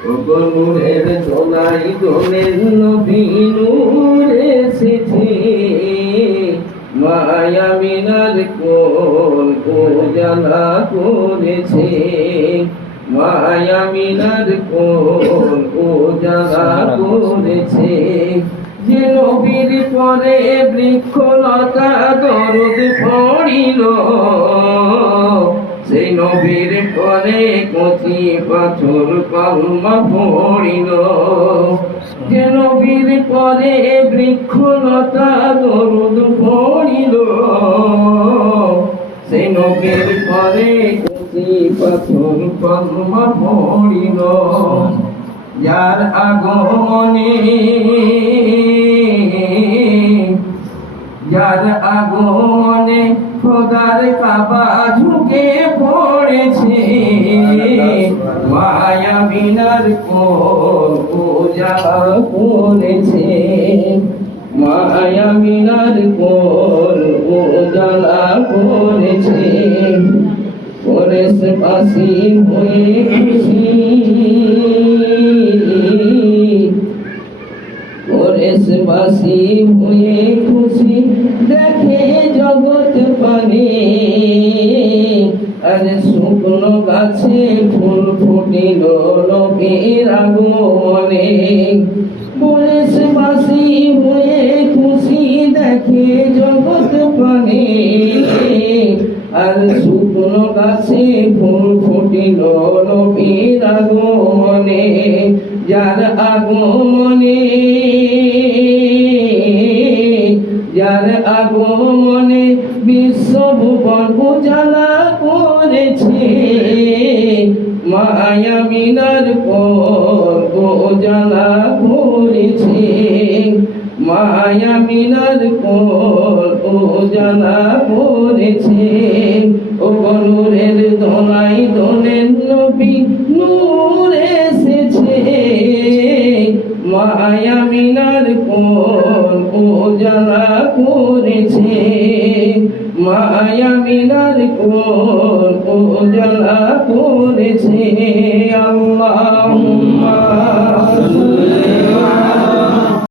নূরের দোলাই দোলের নবী নূর এসেছে, মায়া মিনার কোন উজালা করেছে, মায়া মিনার কোন উজালা করেছে। যে নবীর পরে বৃক্ষলতা দরদ পড়িল, সেই নবীর পরে কচি পাথর কলমা পড়িল। যে নবীর পরে বৃক্ষলতা দরদ পড়িল, সেই নবীর পরে কচি পাথর কলমা পড়িল। যার আগমনে, যার আগমনে খোদার কাবা ঝুঁকে পড়েছে, মায়া বিনার কোন উজালা করেছে, মায়া বিনার কোন উজালা করেছে। পরেশ বাসী হয়ে খুশি, পরেশবাসী হয়ে খুশি দেখে জগৎ পানে। আজ শুকনো গাছে ফুল ফুটিল নবীর আগমনে। পরেশবাসী হয়ে খুশি দেখে জগৎ পানে। আর শুকনো গাছে ফুল ফুটিল নবীর আগমনে। যার আগমনে, যার আগমনে বিশ্বভুবন উজালা করেছে, মায়া মিনার কোন উজালা করেছে, মায়া মিনার কোন উজালা করেছে। ও নূরের দোলাই দোলের নবী নূর এসেছে, মায়া মিনার কোন উজালা করেছে, মায়া মিনার কোন উজালা করেছে। আল্লাহ।